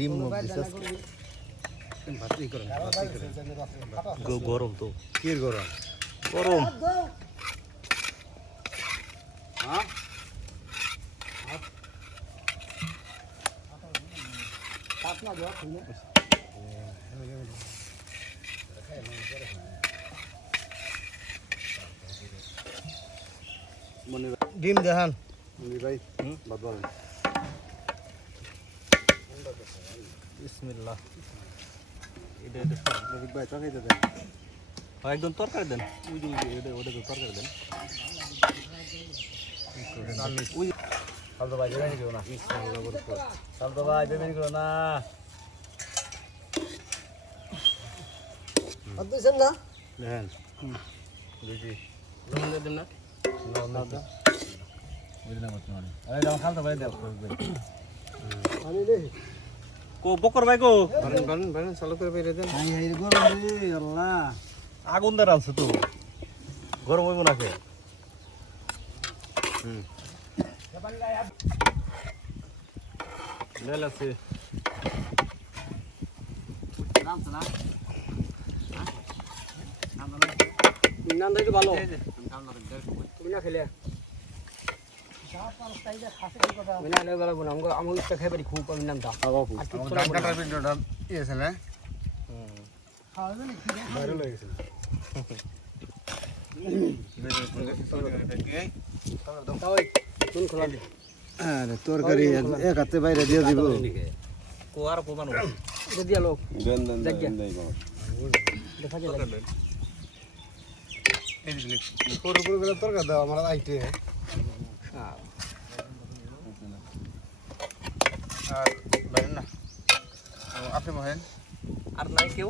ডিম গরম তো কি গরম গরম হ্যাঁ ডিম দেখান ভাই বাদ বলেন বিসমিল্লাহ ভাই তরকারি দেন একদম তরকারি দেন ওটা তরকারি দেন সালতো ভাই বেমেনি করো না সালতো ভাই বেমেনি করো না আদুছেন না দেন দেখি লবণ দেন না বুঝলে না বর্তমানে আরে দাও খালতো ভাই দাও আমি রে কো বকর ভাই কো বারেন চালু করে বেরিয়ে দেন আই আই গরম রে আল্লাহ আগুন ধরে আছে তো গরম হইব না খেয়ে লেল আছে নাম দাইতো ভালো তুমি না খেলে মিনা লে গলা বনা আমগো ইচ্ছা খাই পারি খুব আমি নাম দা ধান কাটার ভিডিওটা ইয়েছে না ভাইরাল হয়ে গেছে কোন খোলা দি আরে তরকারি এক হাতে বাইরে দিয়ে দিব কো আর পোমানো এটা দিয়া লোক দেন দেন দেন দেখা যায় পুরো পুরো বেলা তরকারি দাও আমার আইটে আর বাইরে না আপনি বহেন আর নাই কেউ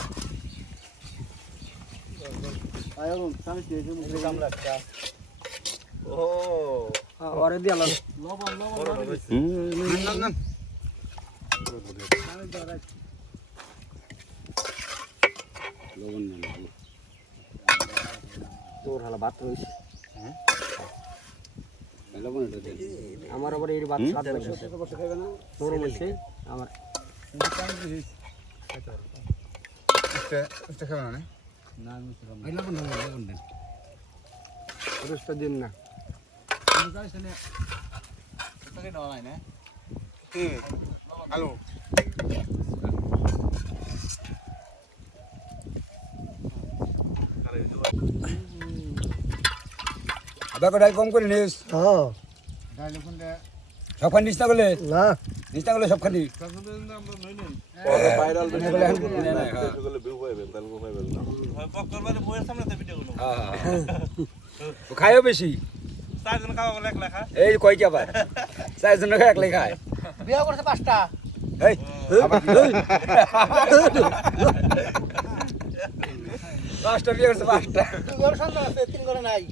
আয় সামনে দিয়ে যে কামলা একটা ও ওরে দিয়া লোক লবণ না না লবণ না তোর হালা ভাত রইছে হ্যাঁ লবণ এটা দেন আমার আবার এই ভাত সাত লাগছে খাইবে না তোর হইছে আমার এটা খাবে না না আমি লবণ দেন রোস্টা দিন না আলু আদা কড়াই কম করে নিস হ্যাঁ সবখান নিস না করলে না নিস না করলে সবখানি খায়ও বেশি এই কয় কি আবার 4 জন একলাই খায় বিয়া করছে 5টা এই পাঁচটা বিয়ে করছে 5টা তুই ঘর সন্তান আছে 3 ঘরে নাই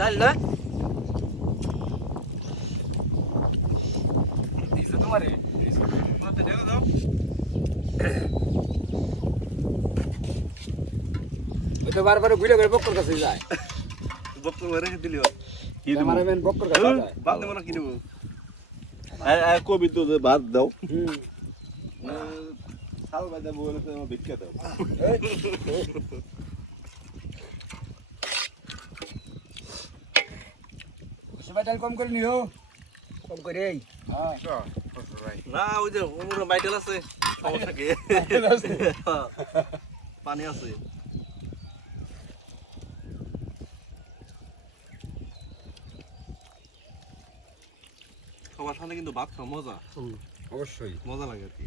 ডাল না তো বারবার ঘুরে ঘুরে বক্কর কাছে যায় বকর রেখে দিলিও ক্যামেরাম্যান বক্কর কাছে যায় বাদ দেব না কি দেব কবি তো বাদ দাও সাল বাদা বলে তো ভিক্ষা দাও সবাই ডাল কম করে নিও কম করে এই হ্যাঁ না ওই যে ওমর বাইটেল আছে সমস্যা কি পানি আছে সবার সাথে কিন্তু ভাত খাওয়া মজা অবশ্যই মজা লাগে আর কি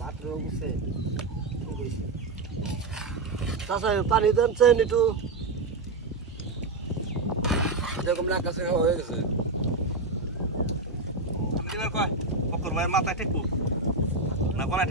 ভাত রয়েছে চাচা পানি দেন একটু এরকম না কাছে হয়ে গেছে আমি এবার কয় বকর ভাইয়ের মাথায় ঠেকবো না কোনায়